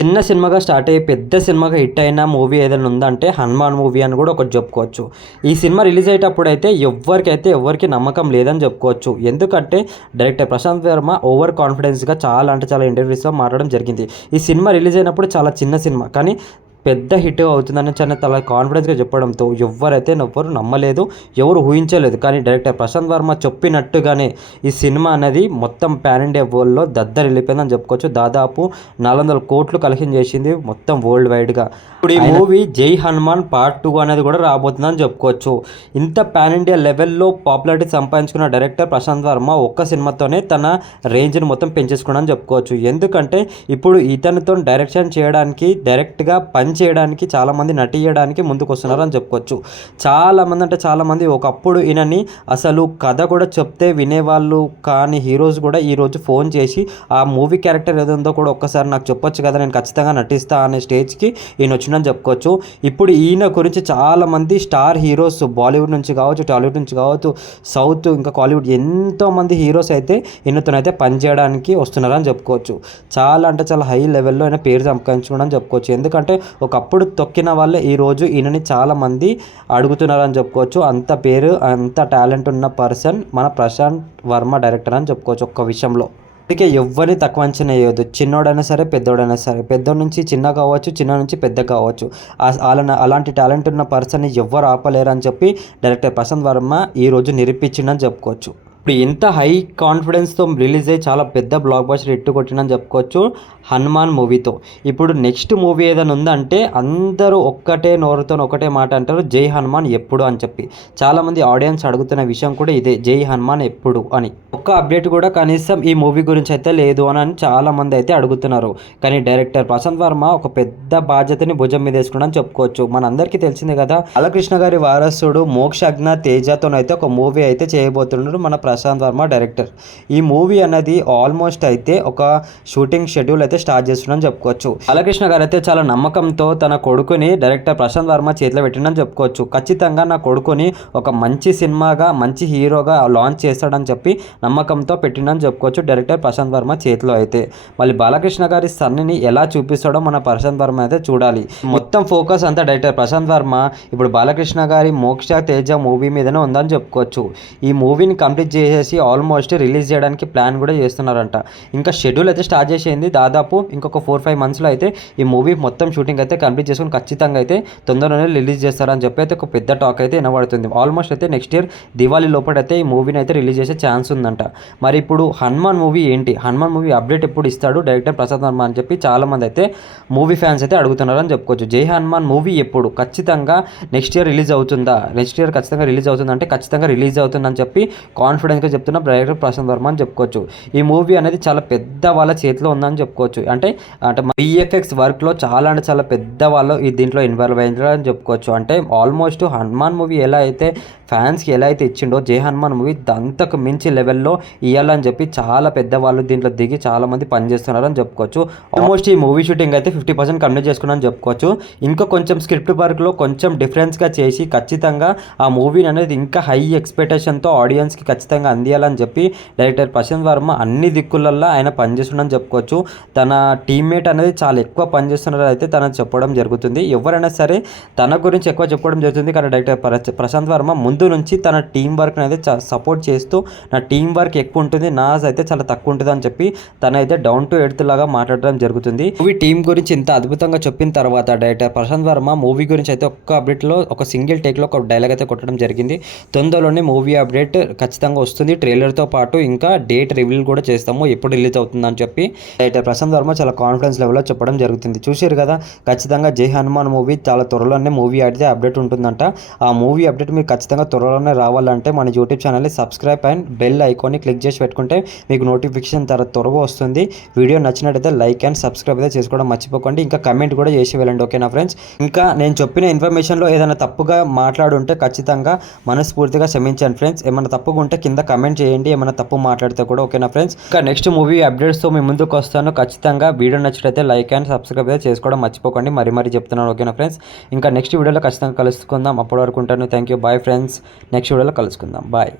చిన్న సినిమాగా స్టార్ట్ అయ్యి పెద్ద సినిమాగా హిట్ అయిన మూవీ ఏదైనా ఉందంటే హనుమాన్ మూవీ అని కూడా ఒకటి చెప్పుకోవచ్చు. ఈ సినిమా రిలీజ్ అయ్యేటప్పుడు అయితే ఎవరికి నమ్మకం లేదని చెప్పుకోవచ్చు. ఎందుకంటే డైరెక్టర్ ప్రశాంత్ వర్మ ఓవర్ కాన్ఫిడెన్స్గా చాలా ఇంటర్వ్యూస్లో మాట్లాడడం జరిగింది. ఈ సినిమా రిలీజ్ అయినప్పుడు చాలా చిన్న సినిమా కానీ పెద్ద హిట్ అవుతుందని చాలా కాన్ఫిడెన్స్గా చెప్పడంతో ఎవ్వరు నమ్మలేదు, ఎవరు ఊహించలేదు. కానీ డైరెక్టర్ ప్రశాంత్ వర్మ చెప్పినట్టుగానే ఈ సినిమా అనేది మొత్తం పాన్ ఇండియా వరల్డ్లో వెళ్ళిపోయిందని చెప్పుకోవచ్చు. దాదాపు 400 కోట్లు కలెక్షన్ చేసింది మొత్తం వరల్డ్ వైడ్గా. ఇప్పుడు ఈ మూవీ జై హనుమాన్ పార్ట్ 2 అనేది కూడా రాబోతుందని చెప్పుకోవచ్చు. ఇంత పాన్ ఇండియా లెవెల్లో పాపులారిటీ సంపాదించుకున్న డైరెక్టర్ ప్రశాంత్ వర్మ ఒక్క సినిమాతోనే తన రేంజ్ని మొత్తం పెంచేసుకున్నాడని చెప్పుకోవచ్చు. ఎందుకంటే ఇప్పుడు ఇతనితో డైరెక్షన్ చేయడానికి, డైరెక్ట్గా చేయడానికి చాలామంది నటించడానికి ముందుకు వస్తున్నారని చెప్పుకోవచ్చు. చాలామంది ఒకప్పుడు ఈయనని అసలు కథ కూడా చెప్తే వినేవాళ్ళు కానీ హీరోస్ కూడా ఈరోజు ఫోన్ చేసి ఆ మూవీ క్యారెక్టర్ ఏదో కూడా ఒక్కసారి నాకు చెప్పొచ్చు కదా, నేను ఖచ్చితంగా నటిస్తా అనే స్టేజ్కి ఈయన వచ్చిందని చెప్పుకోవచ్చు. ఇప్పుడు ఈయన గురించి చాలామంది స్టార్ హీరోస్ బాలీవుడ్ నుంచి కావచ్చు, టాలీవుడ్ నుంచి కావచ్చు, సౌత్ ఇంకా కాలీవుడ్ ఎంతోమంది హీరోస్ అయితే ఈయనతోనైతే పనిచేయడానికి వస్తున్నారని చెప్పుకోవచ్చు. చాలా హై లెవెల్లో ఆయన పేరు సంపాదించుకోవడం చెప్పుకోవచ్చు. ఎందుకంటే ఒకప్పుడు తొక్కిన వాళ్ళే ఈరోజు ఈయనని చాలామంది అడుగుతున్నారని చెప్పుకోవచ్చు. అంత టాలెంట్ ఉన్న పర్సన్ మన ప్రశాంత్ వర్మ డైరెక్టర్ అని చెప్పుకోవచ్చు ఒక్క విషయంలో. అందుకే ఎవరిని తక్కువ అంచనా వేయొద్దు. చిన్నోడైనా సరే పెద్దోడైనా సరే, పెద్ద నుంచి చిన్న కావచ్చు, చిన్న నుంచి పెద్ద కావచ్చు, అలాంటి టాలెంట్ ఉన్న పర్సన్ని ఎవ్వరు ఆపలేరు అని చెప్పి డైరెక్టర్ ప్రశాంత్ వర్మ ఈరోజు నిరూపించిందని చెప్పుకోవచ్చు. ఇప్పుడు ఎంత హై కాన్ఫిడెన్స్తో రిలీజ్ అయ్యి చాలా పెద్ద బ్లాక్ బస్టర్ హిట్ కొట్టిందని చెప్పుకోవచ్చు హనుమాన్ మూవీతో. ఇప్పుడు నెక్స్ట్ మూవీ ఏదైనా ఉందంటే అందరూ ఒక్కటే నోరుతో ఒకటే మాట అంటారు, జై హనుమాన్ ఎప్పుడు అని చెప్పి. చాలామంది ఆడియన్స్ అడుగుతున్న విషయం కూడా ఇదే, జై హనుమాన్ ఎప్పుడు అని. ఒక్క అప్డేట్ కూడా కనీసం ఈ మూవీ గురించి అయితే లేదు అని చాలామంది అయితే అడుగుతున్నారు. కానీ డైరెక్టర్ ప్రశాంత్ వర్మ ఒక పెద్ద బాధ్యతని భుజం మీద వేసుకున్నాడని చెప్పుకోవచ్చు. మనందరికీ తెలిసిందే కదా, బాలకృష్ణ గారి వారసుడు మోక్షజ్ఞ తేజతోనైతే ఒక మూవీ అయితే చేయబోతున్నాడు మన ప్రశాంత్ వర్మ డైరెక్టర్. ఈ మూవీ అనేది ఆల్మోస్ట్ అయితే ఒక షూటింగ్ షెడ్యూల్ అయితే స్టార్ట్ చేస్తున్నాడని చెప్పుకోవచ్చు. బాలకృష్ణ గారు అయితే చాలా నమ్మకంతో తన కొడుకుని డైరెక్టర్ ప్రశాంత్ వర్మ చేతిలో పెట్టిందని చెప్పుకోవచ్చు. ఖచ్చితంగా నా కొడుకుని ఒక మంచి సినిమాగా, మంచి హీరోగా లాంచ్ చేస్తాడని చెప్పి నమ్మకంతో పెట్టిందని చెప్పుకోవచ్చు డైరెక్టర్ ప్రశాంత్ వర్మ చేతిలో అయితే. మళ్ళీ బాలకృష్ణ గారి సన్నిని ఎలా చూపిస్తాడో మన ప్రశాంత్ వర్మ అయితే చూడాలి. మొత్తం ఫోకస్ అంతా డైరెక్టర్ ప్రశాంత్ వర్మ ఇప్పుడు బాలకృష్ణ గారి మోక్ష తేజ మూవీ మీదనే ఉందని చెప్పుకోవచ్చు. ఈ మూవీని కంప్లీట్ చేసేసి ఆల్మోస్ట్ రిలీజ్ చేయడానికి ప్లాన్ కూడా చేస్తున్నారంట. ఇంకా షెడ్యూల్ అయితే స్టార్ట్ చేసేయండి. దాదాపు ఇంకొక 4-5 మంత్స్లో అయితే ఈ మూవీ మొత్తం షూటింగ్ అయితే కంప్లీట్ చేసుకుని ఖచ్చితంగా అయితే తొందరలోనే రిలీజ్ చేస్తారని చెప్పి అయితే ఒక పెద్ద టాక్ అయితే వినబడుతుంది. ఆల్మోస్ట్ అయితే నెక్స్ట్ ఇయర్ దివాళీ లోపల అయితే ఈ మూవీని అయితే రిలీజ్ చేసే ఛాన్స్ ఉందంట. మరి ఇప్పుడు హనుమాన్ మూవీ ఏంటి, హనుమాన్ మూవీ అప్డేట్ ఎప్పుడు ఇస్తాడు డైరెక్టర్ ప్రశాంత్ వర్మ అని చెప్పి చాలామంది అయితే మూవీ ఫ్యాన్స్ అయితే అడుగుతున్నారని చెప్పుకోవచ్చు. జై హనుమాన్ మూవీ ఎప్పుడు, ఖచ్చితంగా నెక్స్ట్ ఇయర్ రిలీజ్ అవుతుందా, నెక్స్ట్ ఇయర్ ఖచ్చితంగా రిలీజ్ అవుతుందంటే ఖచ్చితంగా రిలీజ్ అవుతుందని చెప్పి కాన్ఫిడెన్స్గా చెప్తున్న డైరెక్టర్ ప్రశాంత్ వర్మ అని చెప్పుకోవచ్చు. ఈ మూవీ అనేది చాలా పెద్ద వాళ్ళ చేతిలో ఉందని చెప్పుకోవచ్చు. అంటే విఎఫ్ఎక్స్ వర్క్లో చాలా పెద్ద వాళ్ళు దీంట్లో ఇన్వాల్వ్ అయ్యారని చెప్పుకోవచ్చు. అంటే ఆల్మోస్ట్ హనుమాన్ మూవీ ఎలా అయితే ఫ్యాన్స్కి ఎలా అయితే ఇచ్చిండో జై హనుమాన్ మూవీ అంతకు మించి లెవెల్లో ఇవ్వాలని చెప్పి చాలా పెద్దవాళ్ళు దీంట్లో దిగి చాలామంది పనిచేస్తున్నారని చెప్పుకోవచ్చు. ఆల్మోస్ట్ ఈ మూవీ షూటింగ్ అయితే 50% కంప్లీట్ చేసుకున్నారని చెప్పుకోవచ్చు. ఇంకా కొంచెం స్క్రిప్ట్ వర్క్లో కొంచెం డిఫరెన్స్గా చేసి ఖచ్చితంగా ఆ మూవీని అనేది ఇంకా హై ఎక్స్పెక్టేషన్తో ఆడియన్స్కి ఖచ్చితంగా అందియాలని చెప్పి డైరెక్టర్ ప్రశాంత్ వర్మ అన్ని దిక్కులల్లో ఆయన పనిచేస్తున్నారని చెప్పుకోవచ్చు. తన టీమ్మేట్ అనేది చాలా ఎక్కువ పనిచేస్తున్నారు అయితే తనకు చెప్పడం జరుగుతుంది. ఎవరైనా సరే తన గురించి ఎక్కువ చెప్పడం జరుగుతుంది. కానీ డైరెక్టర్ ప్రశాంత్ వర్మ ముందు నుంచి తన టీం వర్క్ అనేది సపోర్ట్ చేస్తూ నా టీం వర్క్ ఎక్కువ ఉంటుంది, నాస్ అయితే చాలా తక్కువ ఉంటుంది అని చెప్పి తనైతే డౌన్ టు ఎర్త్ లాగా మాట్లాడడం జరుగుతుంది. మూవీ టీం గురించి ఇంత అద్భుతంగా చెప్పిన తర్వాత డైరెక్టర్ ప్రశాంత్ వర్మ మూవీ గురించి అయితే ఒక్క అప్డేట్లో ఒక సింగిల్ టేక్లో ఒక డైలాగ్ అయితే కొట్టడం జరిగింది. తొందరలోనే మూవీ అప్డేట్ ఖచ్చితంగా వస్తుంది, ట్రైలర్తో పాటు ఇంకా డేట్ రివీల్ కూడా చేస్తాము, ఎప్పుడు రిలీజ్ అవుతుందని చెప్పి డైరెక్టర్ ప్రశాంత్ వర్మ చాలా కాన్ఫిడెన్స్ లెవెల్లో చెప్పడం జరుగుతుంది. చూసారు కదా, ఖచ్చితంగా జై హనుమాన్ మూవీ చాలా త్వరలోనే మూవీ అయితే అప్డేట్ ఉంటుందంట. ఆ మూవీ అప్డేట్ మీకు ఖచ్చితంగా త్వరలోనే రావాలంటే మన యూట్యూబ్ ఛానల్ని సబ్స్క్రైబ్ అండ్ బెల్ ఐకాన్ని క్లిక్ చేసి పెట్టుకుంటే మీకు నోటిఫికేషన్ త్వరగా వస్తుంది. వీడియో నచ్చినట్టయితే లైక్ అండ్ సబ్స్క్రైబ్ అయితే చేసుకోవడం మర్చిపోకండి. ఇంకా కమెంట్ కూడా చేసి వెళ్ళండి, ఓకేనా ఫ్రెండ్స్. ఇంకా నేను చెప్పిన ఇన్ఫర్మేషన్లో ఏదైనా తప్పుగా మాట్లాడుంటే ఖచ్చితంగా మనస్ఫూర్తిగా క్షమించండి ఫ్రెండ్స్. ఏమైనా తప్పుగా ఉంటే కింద కమెంట్ చేయండి, ఏమైనా తప్పు మాట్లాడితే కూడా, ఓకేనా ఫ్రెండ్స్. ఇంకా నెక్స్ట్ మూవీ అప్డేట్స్తో మీ ముందుకు వస్తాను. ఖచ్చితంగా వీడియో నచ్చినట్లయితే లైక్ అండ్ సబ్స్క్రైబ్ అయితే చేసుకోవడం మర్చిపోకండి. మరీ చెప్తున్నాను, ఓకేనా ఫ్రెండ్స్. ఇంకా నెక్స్ట్ వీడియోలో ఖచ్చితంగా కలుసుకుందాం. అప్పటి వరకు ఉంటాను. Thank you, bye friends. Next వీడియోలో కలుసుకుందాం, బాయ్.